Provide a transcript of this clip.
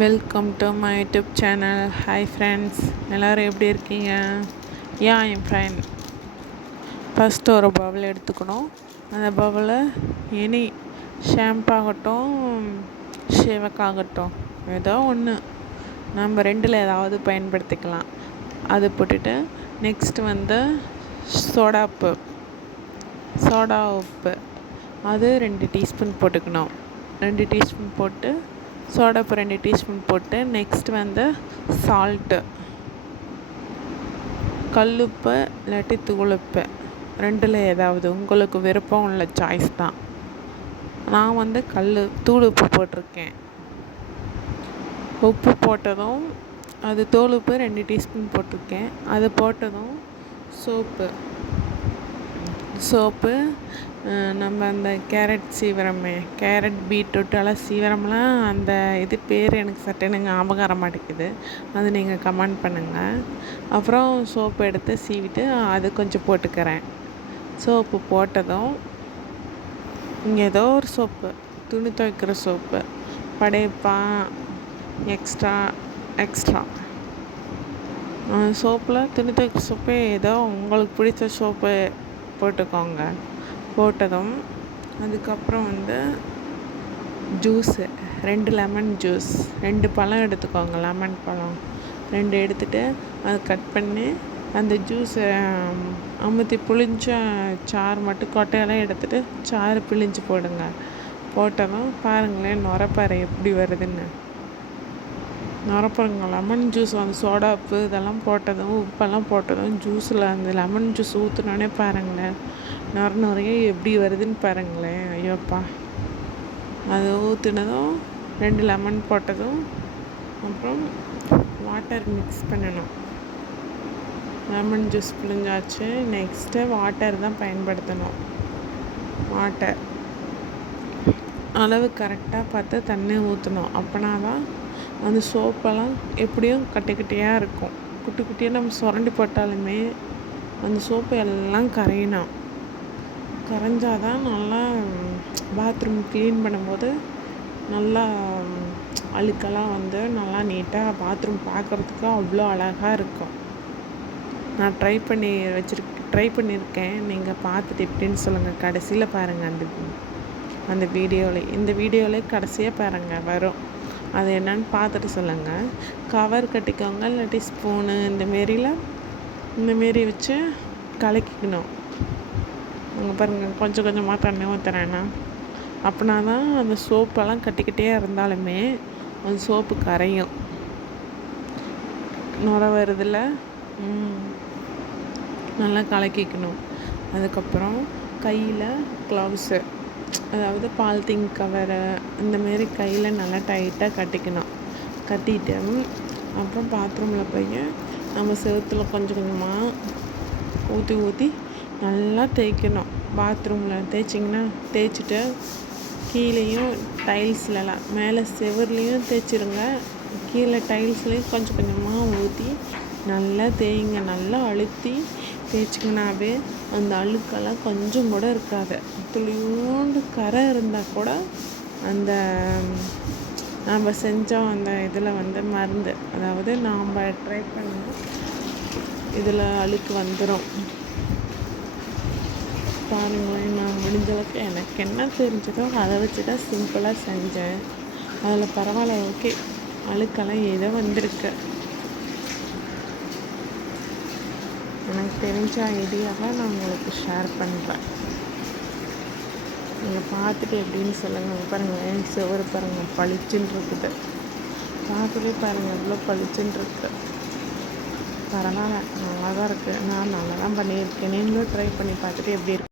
Welcome to my YouTube channel hi friends எல்லோரும் எப்படி இருக்கீங்க? ஏன் என் ஃப்ரெண்ட் ஃபஸ்ட்டு ஒரு பவுல் எடுத்துக்கணும். அந்த பவுலை எனி ஷாம்பாகட்டும் ஷேவக்காகட்டும் ஏதோ ஒன்று நம்ம ரெண்டில் ஏதாவது பயன்படுத்திக்கலாம். அது போட்டுட்டு நெக்ஸ்ட் வந்து சோடா உப்பு. சோடா உப்பு. அது ரெண்டு டீஸ்பூன் போட்டுக்கணும். ரெண்டு டீஸ்பூன் போட்டு சோடாப்பு ரெண்டு டீஸ்பூன் போட்டு நெக்ஸ்ட் வந்து சால்ட்டு கல்லுப்பு இல்லாட்டி தூளுப்பு ரெண்டில் ஏதாவது. உங்களுக்கு விருப்பம் உள்ள சாய்ஸ் தான். நான் வந்து கல் தூளுப்பு போட்டிருக்கேன். உப்பு போட்டதும் அது தோலுப்பு ரெண்டு டீஸ்பூன் போட்டிருக்கேன். அது போட்டதும் சோப்பு. சோப்பு நம்ம அந்த கேரட் சீவரமே கேரட் பீட்ரூட் எல்லாம் அந்த இது பேர் எனக்கு சட்டன்னு ஞாபகம் வர மாட்டேங்குது அது நீங்கள் கமெண்ட் பண்ணுங்கள் அப்புறம் சோப்பு எடுத்து சீவிட்டு அது கொஞ்சம் போட்டுக்கிறேன். சோப்பு போட்டதும் இங்கே ஏதோ ஒரு சோப்பு துணி துவைக்கிற சோப்பு படைப்பா எக்ஸ்ட்ரா எக்ஸ்ட்ரா. சோப்பில் துணி துவைக்கிற சோப்பு ஏதோ உங்களுக்கு பிடிச்ச சோப்பு போட்டுக்கோங்க. போட்டதும் அதுக்கப்புறம் வந்து ஜூஸு. ரெண்டு லெமன் ஜூஸ். ரெண்டு பழம் எடுத்துக்கோங்க லெமன் பழம். ரெண்டு எடுத்துகிட்டு அதை கட் பண்ணி அந்த ஜூஸை அமுத்தி புளிஞ்ச சாறு மட்டும் கொட்டையெல்லாம் எடுத்துகிட்டு சாறு பிழிஞ்சு போடுங்க. போட்டதும் பாருங்களேன் நுரப்பாறை எப்படி வருதுன்னு. நுரப்பாருங்க லெமன் ஜூஸ் வந்து சோடா உப்பு இதெல்லாம் போட்டதும் உப்பெல்லாம் போட்டதும் ஜூஸில் அந்த லெமன் ஜூஸ் ஊற்றினோடனே பாருங்களேன். நொர நிறைய எப்படி வருதுன்னு பாருங்களேன். ஐயோப்பா. அது ஊற்றுனதும் ரெண்டு லெமன் போட்டதும் அப்புறம் வாட்டர் மிக்ஸ் பண்ணணும். லெமன் ஜூஸ் புழிஞ்சாச்சு. நெக்ஸ்ட்டு வாட்டர் தான் பயன்படுத்தணும். வாட்டர் அளவு கரெக்டாக பார்த்து தண்ணி ஊற்றணும் அப்போனா தான் அந்த சோப்பெல்லாம் எப்படியும் கட்டி கட்டியாக இருக்கும். குட்டி குட்டியாக நம்ம சுரண்டி போட்டாலுமே அந்த சோப்பு எல்லாம் கரையணும். கரைஞ்சால் தான் நல்லா பாத்ரூம் க்ளீன் பண்ணும்போது நல்லா அழுக்கெல்லாம் வந்து நல்லா நீட்டாக பாத்ரூம் பார்க்குறதுக்கு அவ்வளோ அழகாக இருக்கும். நான் ட்ரை பண்ணி வச்சுருக் ட்ரை பண்ணியிருக்கேன் நீங்கள் பார்த்துட்டு எப்படின்னு சொல்லுங்கள் கடைசியில் பாருங்கள் அந்த அந்த வீடியோவில் இந்த வீடியோவில் கடைசியாக பாருங்கள் வரும். அது என்னன்னு பார்த்துட்டு சொல்லுங்கள் கவர் கட்டிக்கோங்க இல்லாட்டி ஸ்பூனு இந்தமாரியில் இந்தமாரி வச்சு கலக்கிக்கணும். அங்கே பாருங்கள் கொஞ்சம் கொஞ்சமாக தண்ணி ஊற்றுறேன்னா அப்படின்னா தான் அந்த சோப்பெல்லாம் கட்டிக்கிட்டே இருந்தாலுமே அந்த சோப்பு கரையும். நுர வருதில்ல? நல்லா கலக்கிக்கணும். அதுக்கப்புறம் கையில் க்ளவுஸு அதாவது பால்தீன் கவரை இந்தமாரி கையில் நல்லா டைட்டாக கட்டிக்கணும். கட்டிட்டு அப்புறம் பாத்ரூமில் போய் நம்ம செவுத்துல கொஞ்சம் கொஞ்சமாக ஊற்றி ஊற்றி நல்லா தேய்க்கணும். பாத்ரூமில் தேய்ச்சிங்கன்னா தேய்ச்சிட்டு கீழேயும் டைல்ஸ்லலாம் மேலே செவர்லேயும் தேய்ச்சிருங்க. கீழே டைல்ஸ்லேயும் கொஞ்சம் கொஞ்சமாக ஊற்றி நல்லா தேய்ங்க. நல்லா அழுத்தி தேய்ச்சிங்கனாவே அந்த அழுக்கெல்லாம் கொஞ்சம் கூட இருக்காது. துளியோண்டு கரை இருந்தால் கூட அந்த நம்ம செஞ்சோம் அந்த இதில் வந்து மருந்து அதாவது நாம் ட்ரை பண்ண இதில் அழுக்கு வந்துடும் பாருங்களேன் நான் முடிஞ்சளவுக்கு எனக்கு என்ன தெரிஞ்சதோ அதை வச்சு தான் சிம்பிளாக செஞ்சேன். அதில் பரவாயில்ல ஓகே அழுக்கெல்லாம் ஏதோ வந்திருக்கு. எனக்கு தெரிஞ்ச ஐடியாவை நான் உங்களுக்கு ஷேர் பண்ணுறேன் நீங்கள் பார்த்துட்டு எப்படின்னு சொல்லுங்கள் பாருங்கள் சுவர் பாருங்கள் பளிச்சுன்னு இருக்குது. பார்க்கவே பாருங்கள் எவ்வளோ பளிச்சுன்னு இருக்குது. பரவாயில்ல நல்லா தான் இருக்குது நான் நல்லா தான் பண்ணியிருக்கேன். நீங்களும் ட்ரை பண்ணி பார்த்துட்டு எப்படி இருக்கு?